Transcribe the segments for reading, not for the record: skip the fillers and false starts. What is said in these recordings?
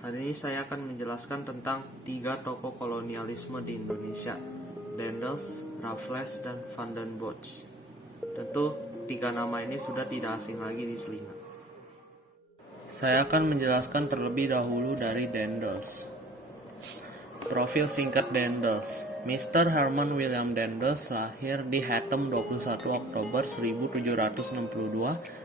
Hari ini saya akan menjelaskan tentang 3 tokoh kolonialisme di Indonesia, Daendels, Raffles, dan Van den Bosch. Tentu 3 nama ini sudah tidak asing lagi di telinga. Saya akan menjelaskan terlebih dahulu dari Daendels. Profil singkat Daendels. Mr. Herman William Daendels lahir di Hatem 21 Oktober 1762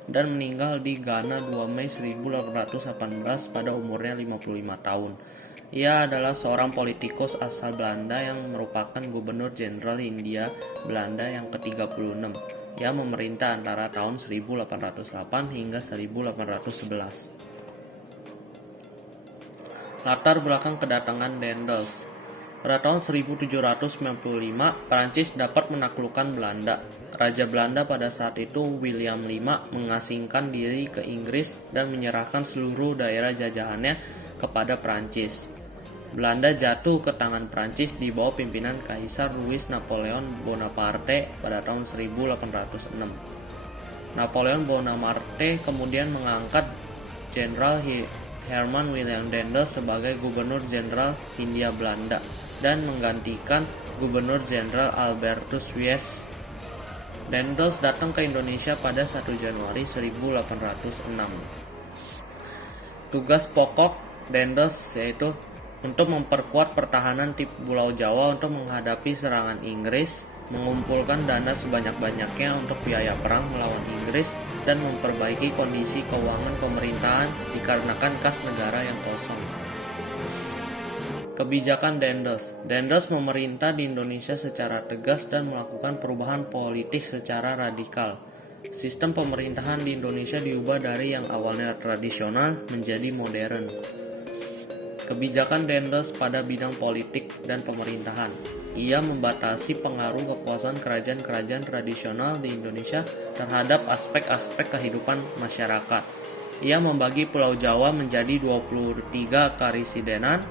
dan meninggal di Ghana 2 Mei 1818 pada umurnya 55 tahun. Ia adalah seorang politikus asal Belanda yang merupakan Gubernur Jenderal Hindia Belanda yang ke-36 yang memerintah antara tahun 1808 hingga 1811. Latar belakang kedatangan Daendels. Pada tahun 1795, Prancis dapat menaklukkan Belanda. Raja Belanda pada saat itu, William V, mengasingkan diri ke Inggris dan menyerahkan seluruh daerah jajahannya kepada Prancis. Belanda jatuh ke tangan Prancis di bawah pimpinan Kaisar Louis Napoleon Bonaparte pada tahun 1806. Napoleon Bonaparte kemudian mengangkat Jenderal Herman William Daendels sebagai Gubernur Jenderal Hindia Belanda dan menggantikan Gubernur Jenderal Albertus Wies. Daendels datang ke Indonesia pada 1 Januari 1806. Tugas pokok Daendels yaitu untuk memperkuat pertahanan di Pulau Jawa untuk menghadapi serangan Inggris, mengumpulkan dana sebanyak-banyaknya untuk biaya perang melawan Inggris, dan memperbaiki kondisi keuangan pemerintahan dikarenakan kas negara yang kosong. Kebijakan Daendels. Daendels memerintah di Indonesia secara tegas dan melakukan perubahan politik secara radikal. Sistem pemerintahan di Indonesia diubah dari yang awalnya tradisional menjadi modern. Kebijakan Daendels pada bidang politik dan pemerintahan. Ia membatasi pengaruh kekuasaan kerajaan-kerajaan tradisional di Indonesia terhadap aspek-aspek kehidupan masyarakat. Ia membagi Pulau Jawa menjadi 23 karisidenan.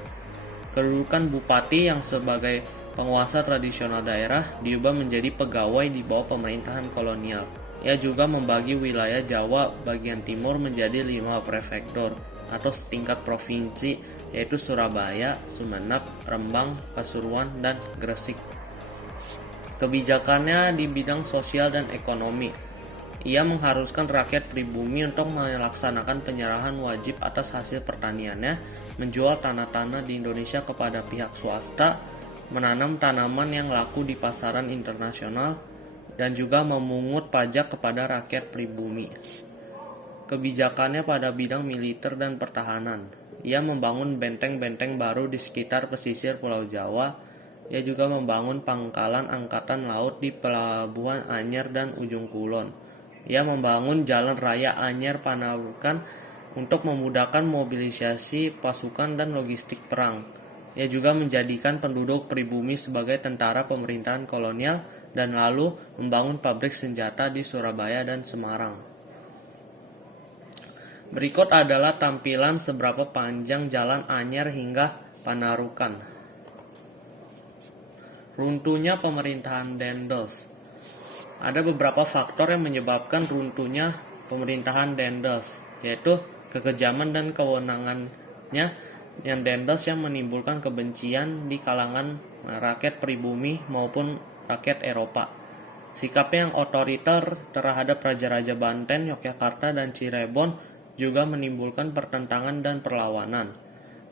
Kedudukan bupati yang sebagai penguasa tradisional daerah diubah menjadi pegawai di bawah pemerintahan kolonial. Ia juga membagi wilayah Jawa bagian timur menjadi 5 prefektur atau setingkat provinsi, yaitu Surabaya, Sumenep, Rembang, Pasuruan, dan Gresik. Kebijakannya di bidang sosial dan ekonomi. Ia mengharuskan rakyat pribumi untuk melaksanakan penyerahan wajib atas hasil pertaniannya, menjual tanah-tanah di Indonesia kepada pihak swasta, menanam tanaman yang laku di pasaran internasional, dan juga memungut pajak kepada rakyat pribumi. Kebijakannya pada bidang militer dan pertahanan. Ia membangun benteng-benteng baru di sekitar pesisir Pulau Jawa. Ia juga membangun pangkalan angkatan laut di Pelabuhan Anyer dan Ujung Kulon. Ia membangun jalan raya Anyer Panarukan untuk memudahkan mobilisasi pasukan dan logistik perang. Ia juga menjadikan penduduk pribumi sebagai tentara pemerintahan kolonial dan lalu membangun pabrik senjata di Surabaya dan Semarang. Berikut adalah tampilan seberapa panjang jalan Anyer hingga Panarukan. Runtuhnya pemerintahan Daendels. Ada beberapa faktor yang menyebabkan runtuhnya pemerintahan Daendels, yaitu kekejaman dan kewenangannya yang Daendels yang menimbulkan kebencian di kalangan rakyat pribumi maupun rakyat Eropa. Sikapnya yang otoriter terhadap raja-raja Banten, Yogyakarta, dan Cirebon juga menimbulkan pertentangan dan perlawanan.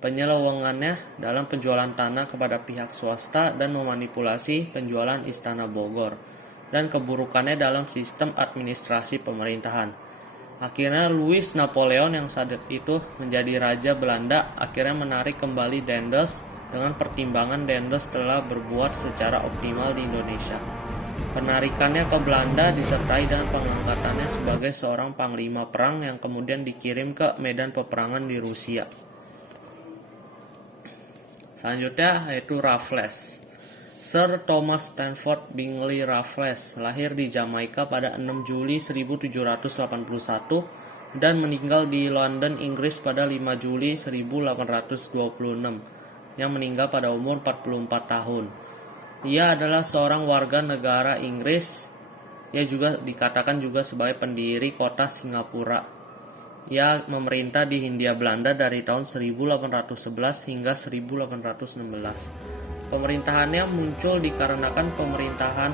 Penyelewengannya dalam penjualan tanah kepada pihak swasta dan memanipulasi penjualan Istana Bogor, dan keburukannya dalam sistem administrasi pemerintahan. Akhirnya Louis Napoleon yang saat itu menjadi Raja Belanda akhirnya menarik kembali Daendels dengan pertimbangan Daendels telah berbuat secara optimal di Indonesia. Penarikannya ke Belanda disertai dengan pengangkatannya sebagai seorang panglima perang yang kemudian dikirim ke medan peperangan di Rusia. Selanjutnya yaitu Raffles. Sir Thomas Stamford Bingley Raffles lahir di Jamaika pada 6 Juli 1781 dan meninggal di London, Inggris pada 5 Juli 1826, yang meninggal pada umur 44 tahun. Ia adalah seorang warga negara Inggris. Ia juga dikatakan juga sebagai pendiri kota Singapura. Ia memerintah di Hindia Belanda dari tahun 1811 hingga 1816. Pemerintahannya muncul dikarenakan pemerintahan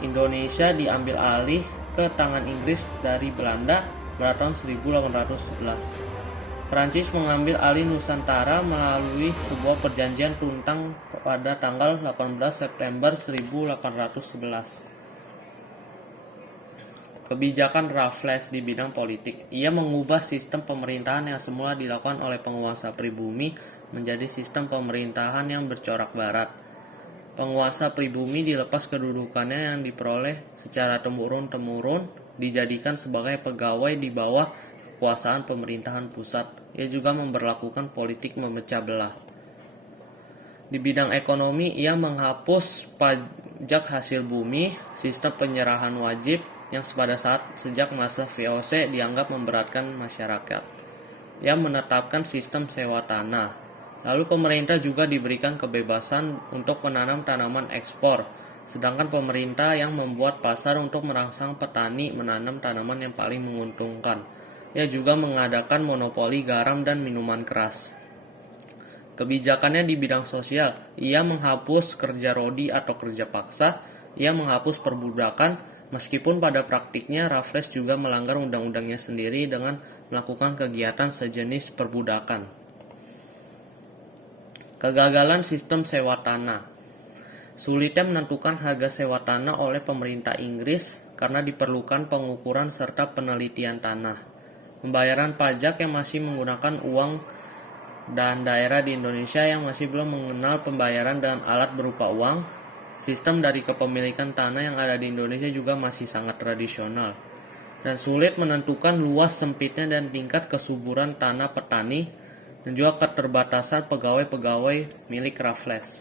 Indonesia diambil alih ke tangan Inggris dari Belanda pada tahun 1811. Prancis mengambil alih Nusantara melalui sebuah perjanjian tuntang pada tanggal 18 September 1811. Kebijakan Raffles di bidang politik. Ia mengubah sistem pemerintahan yang semula dilakukan oleh penguasa pribumi menjadi sistem pemerintahan yang bercorak barat. Penguasa pribumi dilepas kedudukannya yang diperoleh secara temurun-temurun dijadikan sebagai pegawai di bawah kekuasaan pemerintahan pusat. Ia juga memberlakukan politik memecah belah. Di bidang ekonomi, ia menghapus pajak hasil bumi, sistem penyerahan wajib yang pada saat sejak masa VOC dianggap memberatkan masyarakat. Ia menetapkan sistem sewa tanah. Lalu pemerintah juga diberikan kebebasan untuk menanam tanaman ekspor, sedangkan pemerintah yang membuat pasar untuk merangsang petani menanam tanaman yang paling menguntungkan. Ia juga mengadakan monopoli garam dan minuman keras. Kebijakannya di bidang sosial, ia menghapus kerja rodi atau kerja paksa, ia menghapus perbudakan, meskipun pada praktiknya Raffles juga melanggar undang-undangnya sendiri dengan melakukan kegiatan sejenis perbudakan. Kegagalan sistem sewa tanah. Sulitnya menentukan harga sewa tanah oleh pemerintah Inggris karena diperlukan pengukuran serta penelitian tanah. Pembayaran pajak yang masih menggunakan uang dan daerah di Indonesia yang masih belum mengenal pembayaran dengan alat berupa uang. Sistem dari kepemilikan tanah yang ada di Indonesia juga masih sangat tradisional dan sulit menentukan luas sempitnya dan tingkat kesuburan tanah petani dan juga keterbatasan pegawai-pegawai milik Raffles.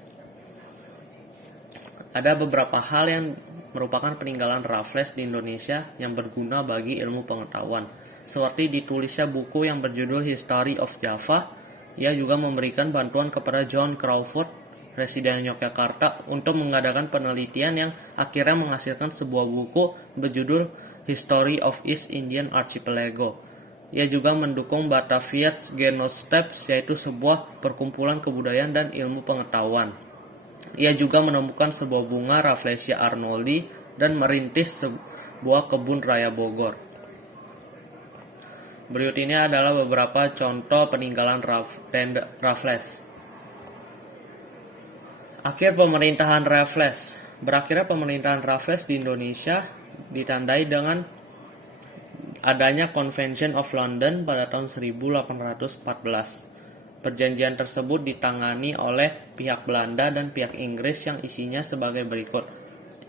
Ada beberapa hal yang merupakan peninggalan Raffles di Indonesia yang berguna bagi ilmu pengetahuan. Seperti ditulisnya buku yang berjudul History of Java, ia juga memberikan bantuan kepada John Crawford, Presiden Yogyakarta, untuk mengadakan penelitian yang akhirnya menghasilkan sebuah buku berjudul History of East Indian Archipelago. Ia juga mendukung Batavia's Genosteps, yaitu sebuah perkumpulan kebudayaan dan ilmu pengetahuan. Ia juga menemukan sebuah bunga Rafflesia arnoldi dan merintis sebuah kebun raya Bogor. Berikut ini adalah beberapa contoh peninggalan Raffles. Akhir pemerintahan Raffles. Berakhirnya pemerintahan Raffles di Indonesia ditandai dengan adanya Convention of London pada tahun 1814. Perjanjian tersebut ditangani oleh pihak Belanda dan pihak Inggris yang isinya sebagai berikut.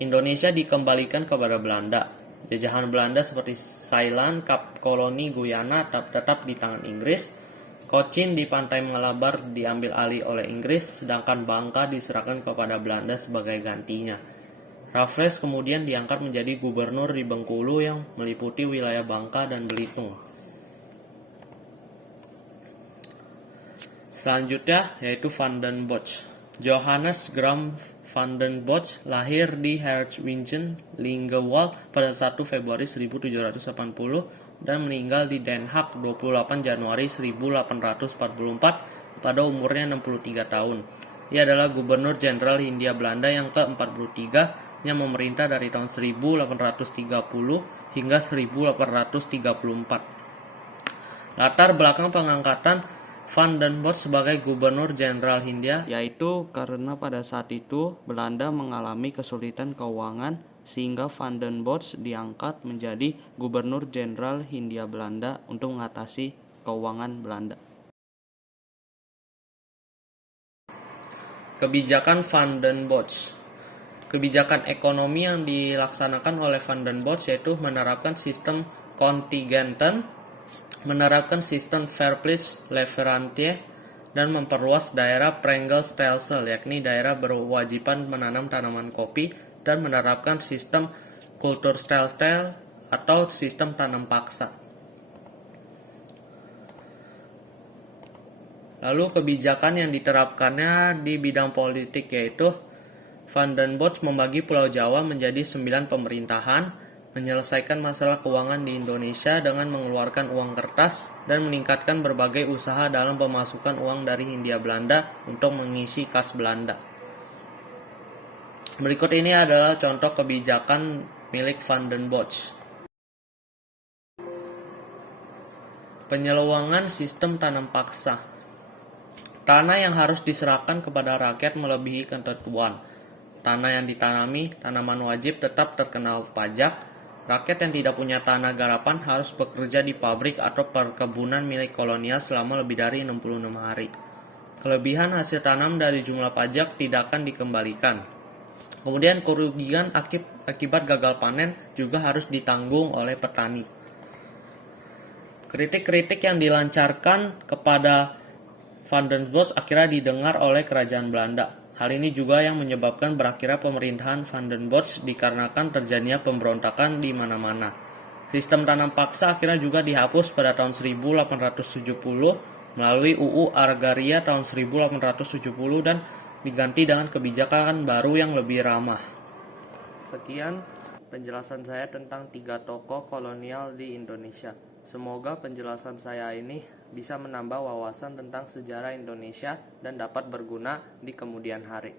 Indonesia dikembalikan kepada Belanda. Jajahan Belanda seperti Ceylon, Kap Koloni, Guyana tetap di tangan Inggris. Cochin di pantai Malabar diambil alih oleh Inggris, sedangkan Bangka diserahkan kepada Belanda sebagai gantinya. Raffles kemudian diangkat menjadi gubernur di Bengkulu yang meliputi wilayah Bangka dan Belitung. Selanjutnya yaitu Van den Bosch. Johannes Gram Van den Bosch lahir di Hertwingen, Lingenwald pada 1 Februari 1780 dan meninggal di Den Haag 28 Januari 1844 pada umurnya 63 tahun. Ia adalah Gubernur Jenderal Hindia Belanda yang ke-43 yang memerintah dari tahun 1830 hingga 1834. Latar belakang pengangkatan Van den Bosch sebagai Gubernur Jenderal Hindia yaitu karena pada saat itu Belanda mengalami kesulitan keuangan sehingga Van den Bosch diangkat menjadi Gubernur Jenderal Hindia Belanda untuk mengatasi keuangan Belanda. Kebijakan Van den Bosch. Kebijakan ekonomi yang dilaksanakan oleh Van den Bosch yaitu menerapkan sistem kontingenten, menerapkan sistem Verplicht-Leverantie, dan memperluas daerah Prengelstelsel, yakni daerah berwajiban menanam tanaman kopi, dan menerapkan sistem Kulturstelsel atau sistem tanam paksa. Lalu kebijakan yang diterapkannya di bidang politik yaitu Van den Bosch membagi Pulau Jawa menjadi 9 pemerintahan, menyelesaikan masalah keuangan di Indonesia dengan mengeluarkan uang kertas dan meningkatkan berbagai usaha dalam pemasukan uang dari Hindia Belanda untuk mengisi kas Belanda. Berikut ini adalah contoh kebijakan milik Van den Bosch. Penyeluangan sistem tanam paksa. Tanah yang harus diserahkan kepada rakyat melebihi ketentuan. Tanah yang ditanami tanaman wajib tetap terkena pajak. Rakyat yang tidak punya tanah garapan harus bekerja di pabrik atau perkebunan milik kolonial selama lebih dari 66 hari. Kelebihan hasil tanam dari jumlah pajak tidak akan dikembalikan. Kemudian kerugian akibat gagal panen juga harus ditanggung oleh petani. Kritik-kritik yang dilancarkan kepada Van den Bosch akhirnya didengar oleh kerajaan Belanda. Hal ini juga yang menyebabkan berakhirnya pemerintahan Van den Bosch dikarenakan terjadinya pemberontakan di mana-mana. Sistem tanam paksa akhirnya juga dihapus pada tahun 1870 melalui UU Agraria tahun 1870 dan diganti dengan kebijakan baru yang lebih ramah. Sekian penjelasan saya tentang 3 tokoh kolonial di Indonesia. Semoga penjelasan saya ini bisa menambah wawasan tentang sejarah Indonesia dan dapat berguna di kemudian hari.